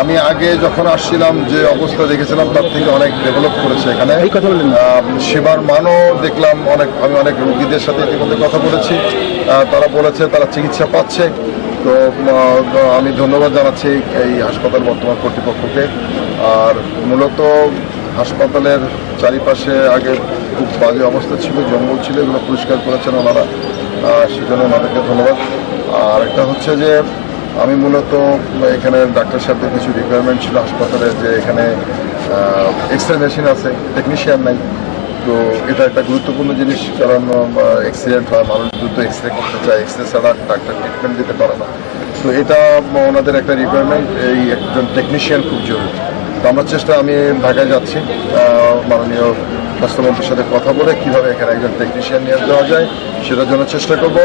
আমি আগে যখন আসছিলাম যে অবস্থা দেখেছিলাম তার থেকে অনেক ডেভেলপ করেছে এখানে। সেবার মানও দেখলাম আমি অনেক রোগীদের সাথে ইতিমধ্যে কথা বলেছি, তারা বলেছে তারা চিকিৎসা পাচ্ছে। তো আমি ধন্যবাদ জানাচ্ছি এই হাসপাতাল বর্তমান কর্তৃপক্ষকে। আর মূলত হাসপাতালের চারিপাশে আগে খুব বাজে অবস্থা ছিল, জঙ্গল ছিল, এগুলো পরিষ্কার করেছেন ওনারা, সেজন্য ওনাদেরকে ধন্যবাদ। আর একটা হচ্ছে যে আমি মূলত এখানে ডাক্তার সাহেবদের কিছু রিকোয়ারমেন্ট ছিল হাসপাতালে, যে এখানে এক্সরে মেশিন আছে, টেকনিশিয়ান নাই। তো এটা একটা গুরুত্বপূর্ণ জিনিস, কারণ অ্যাক্সিডেন্ট হয়, মানুষ দ্রুত এক্সরে করতে চায়, এক্সরে ছাড়া ডাক্তার ট্রিটমেন্ট দিতে পারে না। তো এটা ওনাদের একটা রিকোয়ারমেন্ট, এই একজন টেকনিশিয়ান খুব জরুরি। তো আমি ঢাকায় যাচ্ছি, মাননীয় স্বাস্থ্যমন্ত্রীর সাথে কথা বলে কীভাবে এখানে একজন টেকনিশিয়ান নিয়ে যাওয়া যায় সেটার জন্য চেষ্টা করব।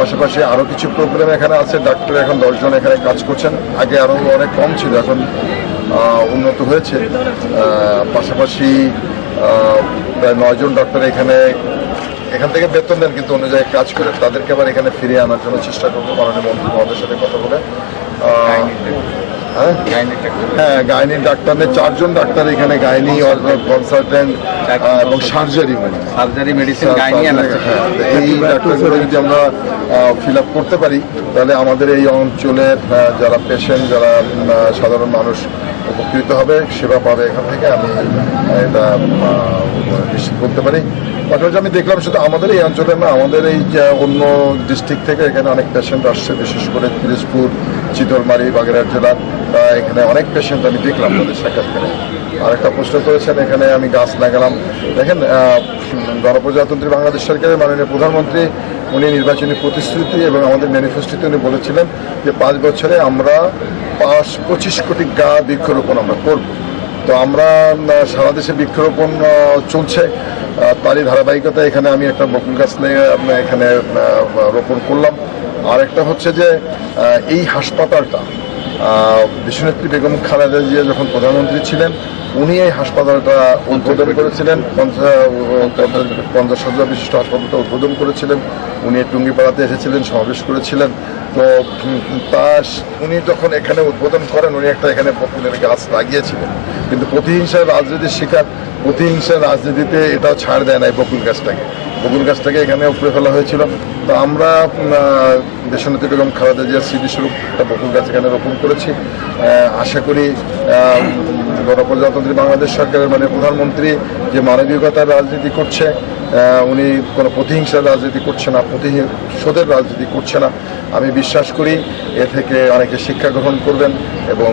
পাশাপাশি আরও কিছু প্রোগ্রাম এখানে আছে, ডাক্তার এখন 10 জন এখানে কাজ করছেন, আগে আরও অনেক কম ছিল, এখন উন্নত হয়েছে। পাশাপাশি প্রায় 9 জন ডাক্তার এখান থেকে বেতন দেন, কিন্তু অন্য জায়গায় কাজ করে, তাদেরকে আবার এখানে ফিরিয়ে আনার জন্য চেষ্টা করবো মাননীয় মন্ত্রী মহোদয়ের সাথে কথা বলে। হ্যাঁ, গাইনির ডাক্তার নেই, 4 জন ডাক্তার এখানে, গাইনি কনসালটেন্ট এবং সার্জারি মেডিসিন। হ্যাঁ, এই ডাক্তারগুলো যদি আমরা ফিল আপ করতে পারি তাহলে আমাদের এই অঞ্চলের যারা পেশেন্ট, যারা সাধারণ মানুষ উপকৃত হবে, সেবা পাবে এখান থেকে, আমি এটা নিশ্চিত করতে পারি। পাশাপাশি আমি দেখলাম শুধু আমাদের এই অঞ্চলে না, আমাদের এই অন্য ডিস্ট্রিক্ট থেকে এখানে অনেক পেশেন্ট আসছে, বিশেষ করে পিরোজপুর, চিতলমারি, বাগেরহাট জেলার এখানে অনেক পেশেন্ট আমি দেখলাম তাদের সাক্ষাৎকারে। আরেকটা প্রশ্ন করেছেন, এখানে আমি গাছ লাগালাম। দেখেন, গণপ্রজাতন্ত্রী বাংলাদেশ সরকারের মাননীয় প্রধানমন্ত্রী উনি নির্বাচনী প্রতিশ্রুতি এবং আমাদের ম্যানিফেস্টোতে উনি বলেছিলেন যে 5 বছরে আমরা 25 কোটি বৃক্ষরোপণ আমরা করব। তো আমরা সারা দেশে বৃক্ষরোপণ চলছে, তারই ধারাবাহিকতা এখানে আমি একটা বকুল গাছ নিয়ে এখানে রোপণ করলাম। আর একটা হচ্ছে যে এই হাসপাতালটা দেশনেত্রী বেগম খালেদা জিয়া যখন প্রধানমন্ত্রী ছিলেন, উনি এই হাসপাতালটা উদ্বোধন করেছিলেন, 50 শয্যা বিশিষ্ট হাসপাতালটা উদ্বোধন করেছিলেন। উনি টুঙ্গিপাড়াতে এসেছিলেন, সমাবেশ করেছিলেন। তো উনি যখন এখানে উদ্বোধন করেন, উনি একটা এখানে বকুলের গাছ লাগিয়েছিলেন, কিন্তু প্রতিহিংসার রাজনীতির শিকার, প্রতিহিংসার রাজনীতিতে এটাও ছাড় দেয় না এই বকুল গাছটাকে এখানে উপরে ফেলা হয়েছিল। তো আমরা দেশনেত্রী বেগম খালেদা জিয়ার স্মৃতিস্বরূপ একটা বকুল গাছ এখানে রোপণ করেছি। আশা করি গণপ্রজাতন্ত্রী বাংলাদেশ সরকারের প্রধানমন্ত্রী যে মানবিকতার রাজনীতি করছে, উনি কোনো প্রতিহিংসার রাজনীতি করছে না, প্রতিশোধের রাজনীতি করছে না। আমি বিশ্বাস করি এ থেকে অনেকে শিক্ষা গ্রহণ করবেন এবং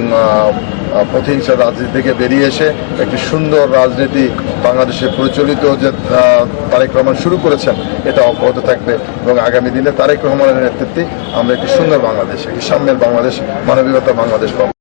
প্রতিহিংসার রাজনীতি থেকে বেরিয়ে এসে একটি সুন্দর রাজনীতি বাংলাদেশে প্রচলিত যে তারেক রহমান শুরু করেছেন এটা অব্যাহত থাকবে এবং আগামী দিনে তারেক রহমানের নেতৃত্বে আমরা একটি সুন্দর বাংলাদেশ, একটি সাম্যের বাংলাদেশ, মানবিকতার বাংলাদেশ পাবো।